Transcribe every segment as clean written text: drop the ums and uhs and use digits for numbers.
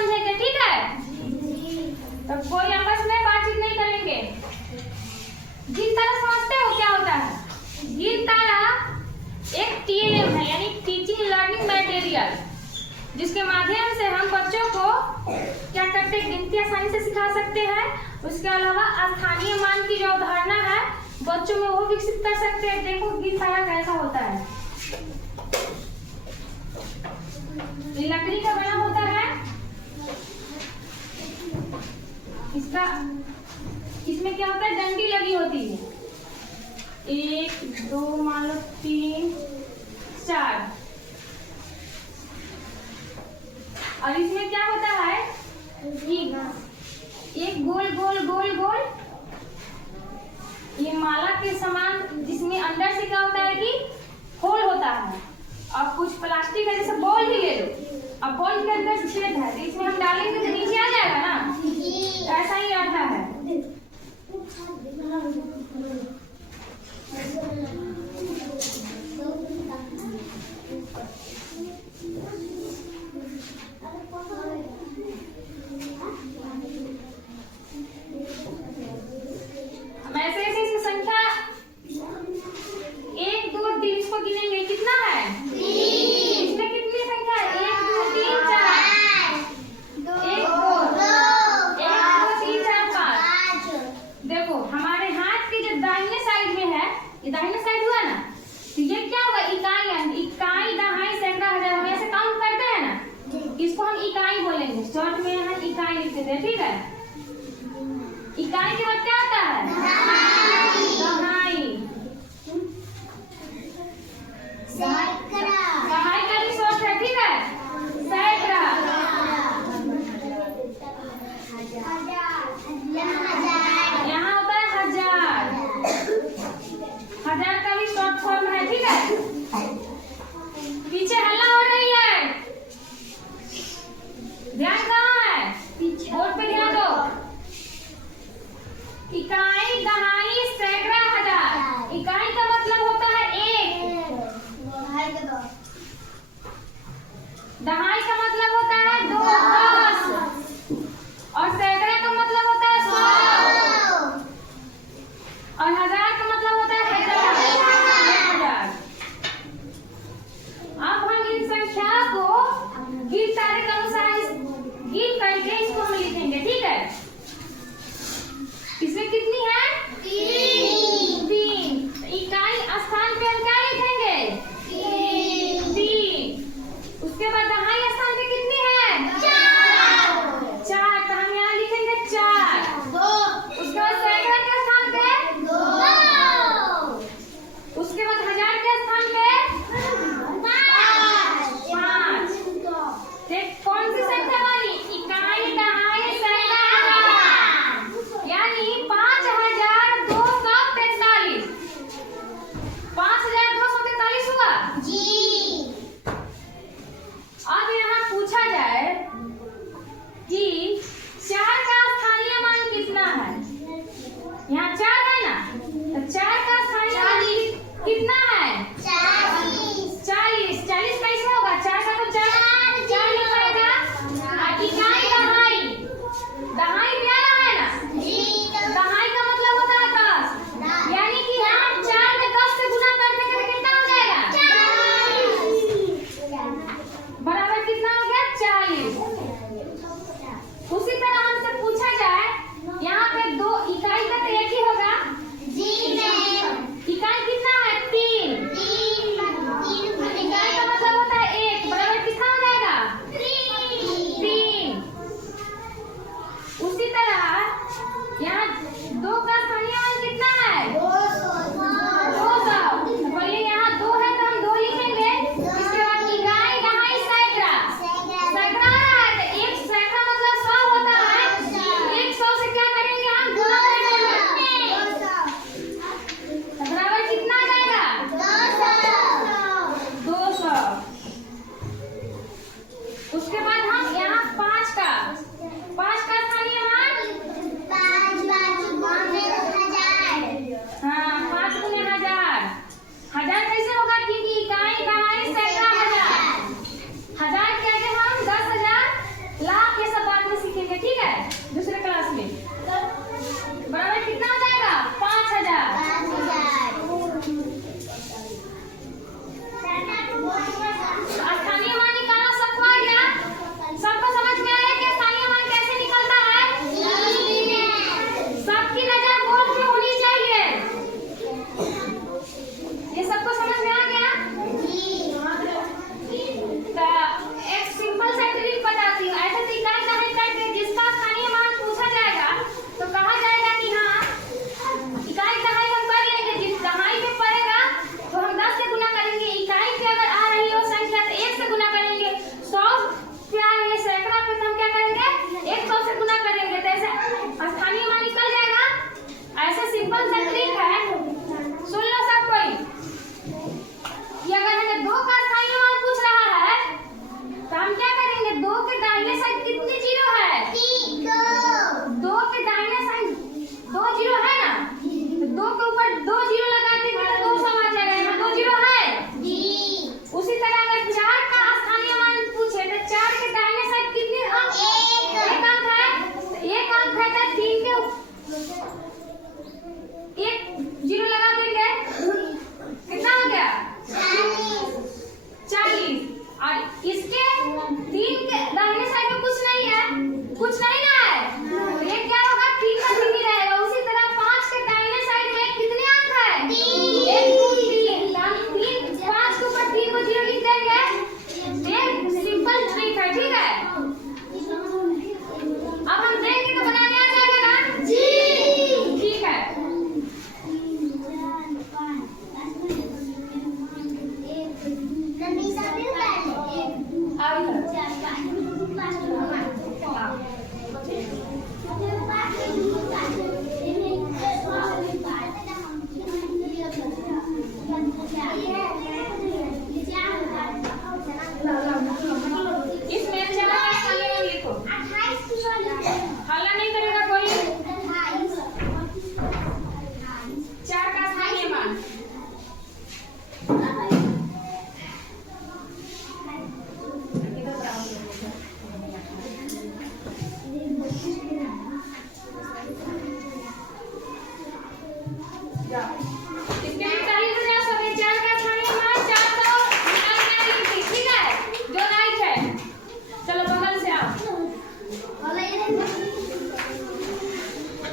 समझेंगे, ठीक है? तो कोई आपस में बातचीत नहीं करेंगे। गिन तारा समझते हो क्या होता है? गिन तारा एक टीएलएम है, यानी टीचिंग लर्निंग मटेरियल, जिसके माध्यम से हम बच्चों को क्या करते हैं, गिनती आसानी से सिखा सकते हैं। उसके अलावा स्थानीय मान की जो अवधारणा है बच्चों में वो विकसित कर सकते हैं। देखो गिन तारा कैसा होता है, लकड़ी का बना होता है, इसमें क्या होता है, डंडी लगी होती है, 1 2 मान लो 3 4, और इसमें क्या होता है, एक गोल गोल गोल गोल ये माला के समान, जिसमें अंदर से क्या होता है कि होल होता है, और कुछ प्लास्टिक है, जैसे बॉल ही ले लो, अब बॉल के अंदर छेद है तो इसमें हम डालेंगे तो नीचे आ जाएगा ना, ऐसा ही आता है। ऐसे ऐसे इसकी संख्या 1 2 3 इसको गिनेंगे, कितना है 3। इसमें कितनी संख्या है, 1 2 3 4, 1 2 3 4 5। देखो हमारे हाथ के जो दाहिने साइड में है, ये दाहिने साइड हुआ ना, तो ये क्या होगा, इकाई है, इकाई दहाई सैकड़ा हजार, हम ऐसे काउंट करते हैं ना, इसको हम इकाई बोलेंगे, शॉर्ट में हम इकाई लिखते थे, ठीक है? इकाई के बाद क्या आता है, दहाई। दहाई का भी शॉर्ट है, ठीक है, सैकड़ा। यहाँ होता है हजार, हजार का भी शॉर्ट फॉर्म है, ठीक है? पीछे हल्ला हो रही है, ध्यान कहाँ है, बोर्ड पे ध्यान दो। इकाई दहाई सैकड़ा हजार। इकाई का मतलब होता है 1, दहाई का मतलब होता है 2 10, और सैकड़ा का मतलब होता है 100, और हजार का मतलब होता है 1000। अब हम इन संख्या को गिन तारे के अनुसार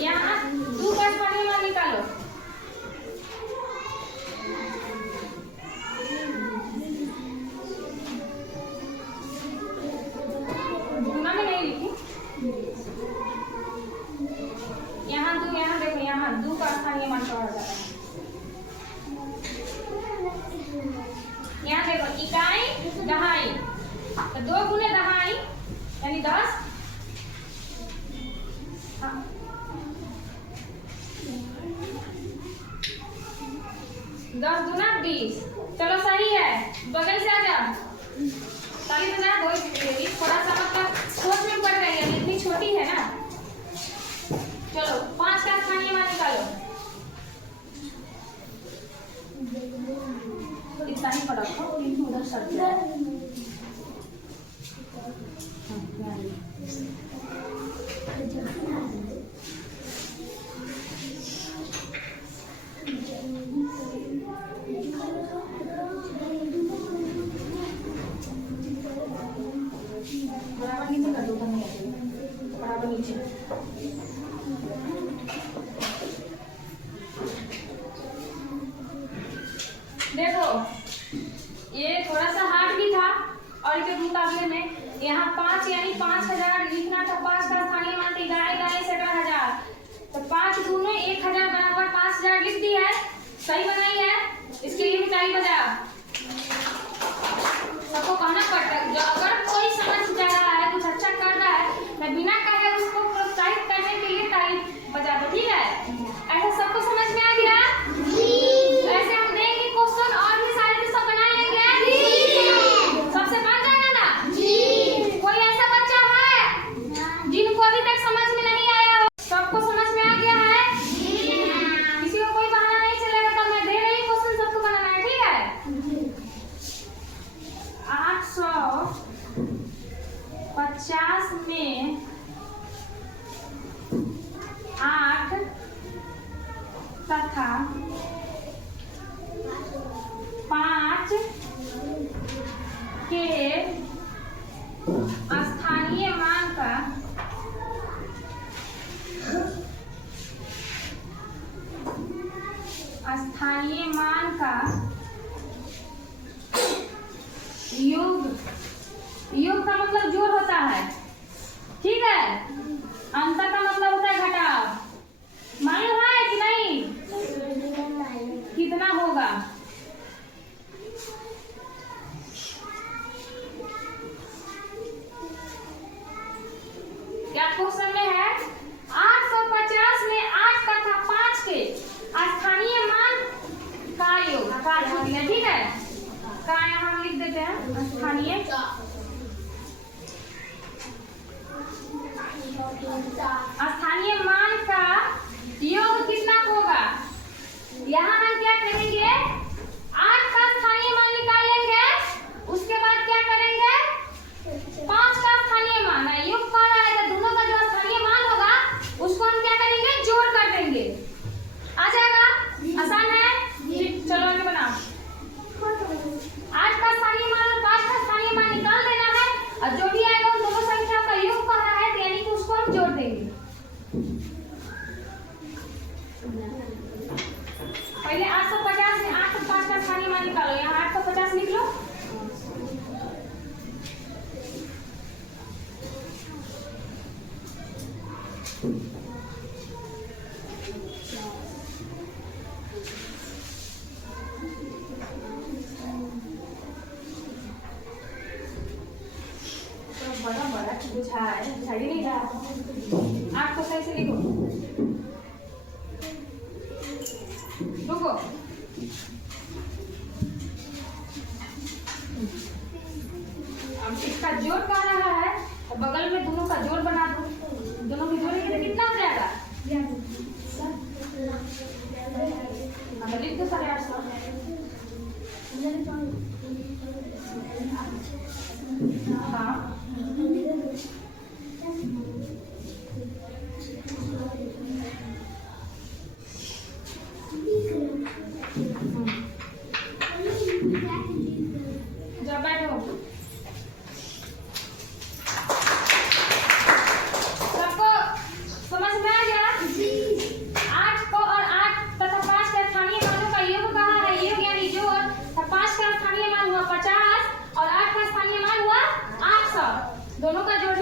यहाँ 2 का स्थानीय मान निकालो। गुना में नहीं लिखी। यहाँ 2, यहाँ देखो, यहाँ 2 का स्थानीय मान कहा जाता है। यहाँ देखो, इकाई दहाई, तो 2 गुने दहाई यानी 10। 10 दूना 20। चलो सही है, बगल से आ जा। ताली बजा दो। थोड़ा सा मतलब सोच में पड़ रही है, इतनी छोटी है ना। चलो 5 का स्थानीय मान निकालो। इतना ही पड़ा था, उधर सर बराबर नीचे कर दो, बराबर नीचे। देखो ये थोड़ा सा हार्ड भी था और इसके मुकाबले में यहाँ 5 यानी 5000 लिखना था। 5 का स्थानीय मान गाय 17,000, तो 5 दूने 1000 बराबर 5000 लिख दी है। सही बनाई है, इसके लिए भी ताली बजा। सबको कहना पड़ता है, अगर कोई समझ जा रहा है, कुछ अच्छा कर रहा है, मैं बिना कहे उसको प्रोत्साहित करने के लिए ताली बजा दो, ठीक है? ऐसा सबको समझ में आ गया? ऐसे हम देंगे क्वेश्चन और भी सारे तो सब बना लेंगे। सबसे बन जाएगा ना? कोई ऐसा बच्चा है जिनको अभी तक समझ में नहीं आया हो? सबको समझ में आ गया है? किसी को कोई बहाना नहीं चलेगा, तो मैं दे रही हूँ क्वेश्चन, सबको बनाना है, ठीक है? 850 में 8 तथा 5 के स्थानीय मान का योग का मतलब जोड़ होता है, ठीक है? अंतर का मतलब होता है घटाव। मालूम है कि नहीं? कितना होगा? क्या क्वेश्चन में है? 850 में 8 तथा 5 के स्थानीय मान का योग, ठीक है? का यहाँ हम लिख देते हैं स्थानीय। स्थानीय मान का योग कितना होगा? यहाँ हम क्या करेंगे? 8 का स्थानीय मान निकाल लेंगे, उसके बाद क्या करेंगे? 5 का स्थानीय मान है, योग कर रहा है, तो दोनों का जो स्थानीय मान होगा उसको हम क्या करेंगे? जोड़ कर देंगे। आ जाएगा? आसान है? चलो आगे बनाओ। 8 का स्थानीय मान और 5 का स्थानीय मान निकाल देना है, और जो भी आएगा उन दोनों संख्याओं का योग कर रहा है, यानी कि उसको हम जोड़ देंगे। पहले 850 में 8 और 5 का स्थानीय मान निकालो। यहाँ 850 लिख लो। बड़ा बड़ा बुझाई नहीं रहा। 8 को सही से लिखो। रुको, अब इसका जोड़ कर रहा है, तो बगल में दोनों का जोड़ बना दो। दोनों की जोड़ेंगे तो कितना हो जाएगा? लिख दो 850। हाँ जब बैठो सब दोनों का जोड़